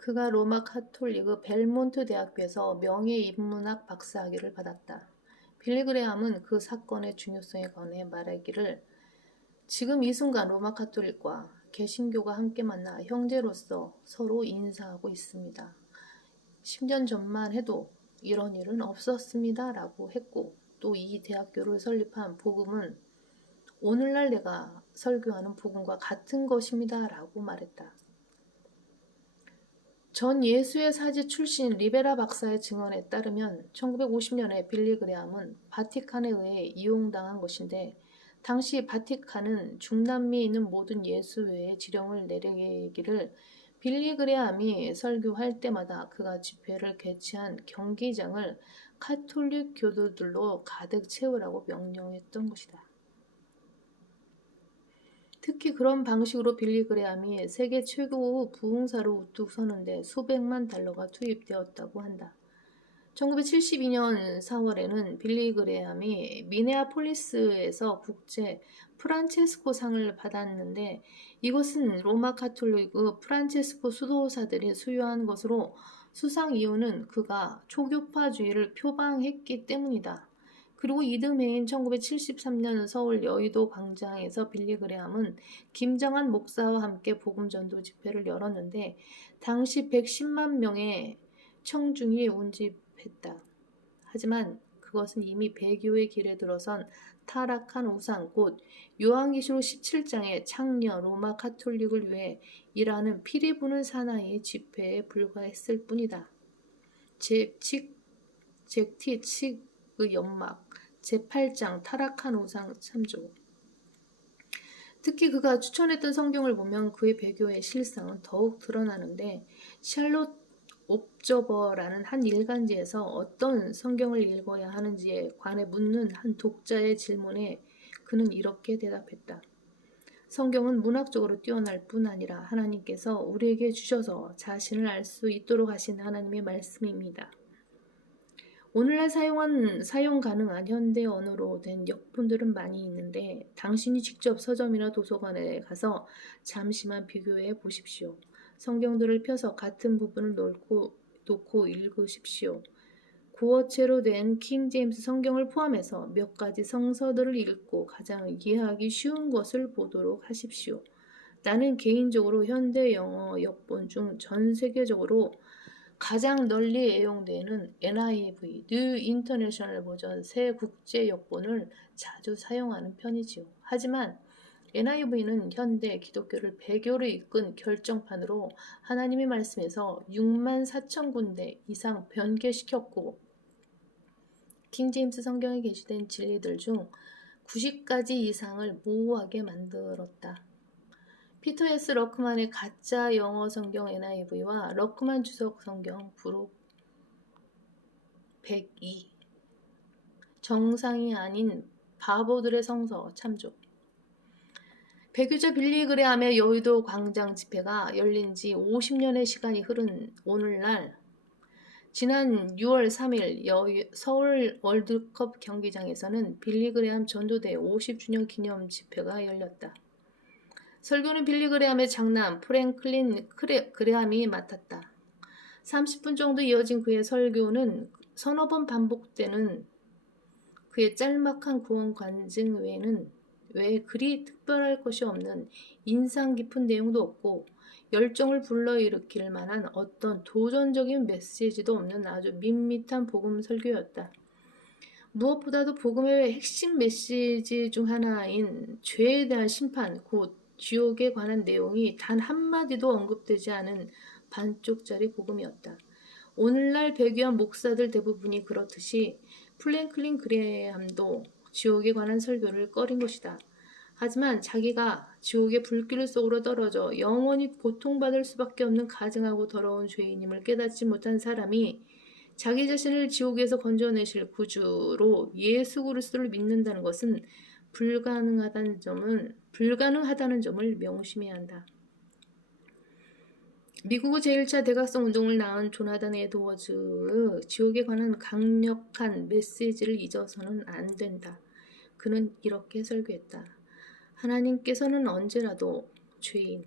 그가 로마 카톨릭 벨몬트 대학교에서 명예인문학 박사학위를 받았다. 빌리 그레함은 그 사건의 중요성에 관해 말하기를 지금 이 순간 로마 카톨릭과 개신교가 함께 만나 형제로서 서로 인사하고 있습니다. 10년 전만 해도 이런 일은 없었습니다. 라고 했고 또 이 대학교를 설립한 복음은 오늘날 내가 설교하는 복음과 같은 것입니다. 라고 말했다. 전 예수의 사지 출신 리베라 박사의 증언에 따르면 1950년에 빌리 그레함은 바티칸에 의해 이용당한 것인데 당시 바티칸은 중남미에 있는 모든 예수회에 지령을 내리기를 빌리 그레함이 설교할 때마다 그가 집회를 개최한 경기장을 카톨릭 교도들로 가득 채우라고 명령했던 것이다. 특히 그런 방식으로 빌리 그레함이 세계 최고 부흥사로 우뚝 서는데 수백만 달러가 투입되었다고 한다. 1972년 4월에는 빌리 그레함이 미네아폴리스에서 국제 프란체스코 상을 받았는데 이것은 로마 카톨릭 프란체스코 수도사들이 수여한 것으로 수상 이유는 그가 초교파주의를 표방했기 때문이다. 그리고 이듬해인 1973년 서울 여의도 광장에서 빌리 그레함은 김정한 목사와 함께 복음전도 집회를 열었는데 당시 110만 명의 청중이 운집했다. 하지만 그것은 이미 배교의 길에 들어선 타락한 우상 곧 요한계시록 17장의 창녀 로마 카톨릭을 위해 일하는 피리 부는 사나이의 집회에 불과했을 뿐이다. 잭티 칙의 연막 제8장 타락한 우상 참조. 특히 그가 추천했던 성경을 보면 그의 배교의 실상은 더욱 드러나는데 샬롯 옵저버라는 한 일간지에서 어떤 성경을 읽어야 하는지에 관해 묻는 한 독자의 질문에 그는 이렇게 대답했다. 성경은 문학적으로 뛰어날 뿐 아니라 하나님께서 우리에게 주셔서 자신을 알 수 있도록 하신 하나님의 말씀입니다. 오늘날 사용 가능한 현대 언어로 된 역본들은 많이 있는데 당신이 직접 서점이나 도서관에 가서 잠시만 비교해 보십시오. 성경들을 펴서 같은 부분을 놓고 읽으십시오. 구어체로 된 킹 제임스 성경을 포함해서 몇 가지 성서들을 읽고 가장 이해하기 쉬운 것을 보도록 하십시오. 나는 개인적으로 현대 영어 역본 중 전 세계적으로 가장 널리 애용되는 NIV, New International 버전 새 국제 역본을 자주 사용하는 편이지요. 하지만 NIV는 현대 기독교를 배교로 이끈 결정판으로 하나님의 말씀에서 6만 4천 군데 이상 변개시켰고 킹제임스 성경에 게시된 진리들 중 90가지 이상을 모호하게 만들었다. 피터 S. 럭크만의 가짜 영어 성경 NIV와 럭크만 주석 성경 부록 102 정상이 아닌 바보들의 성서 참조. 배교자 빌리 그레함의 여의도 광장 집회가 열린 지 50년의 시간이 흐른 오늘날 지난 6월 3일 서울 월드컵 경기장에서는 빌리 그레함 전도대 50주년 기념 집회가 열렸다. 설교는 빌리 그레함의 장남 프랭클린 그레함이 맡았다. 30분 정도 이어진 그의 설교는 서너 번 반복되는 그의 짤막한 구원 간증 외에는 왜 그리 특별할 것이 없는 인상 깊은 내용도 없고 열정을 불러일으킬 만한 어떤 도전적인 메시지도 없는 아주 밋밋한 복음 설교였다. 무엇보다도 복음의 핵심 메시지 중 하나인 죄에 대한 심판, 곧 지옥에 관한 내용이 단 한마디도 언급되지 않은 반쪽짜리 복음이었다. 오늘날 배교한 목사들 대부분이 그렇듯이 프랭클린 그레함도 지옥에 관한 설교를 꺼린 것이다. 하지만 자기가 지옥의 불길 속으로 떨어져 영원히 고통받을 수밖에 없는 가증하고 더러운 죄인임을 깨닫지 못한 사람이 자기 자신을 지옥에서 건져내실 구주로 예수 그리스도를 믿는다는 것은 불가능하다는 점을 명심해야 한다. 미국의 제1차 대각성 운동을 낳은 조나단 에드워즈의 지옥에 관한 강력한 메시지를 잊어서는 안 된다. 그는 이렇게 설교했다. 하나님께서는 언제라도 죄인,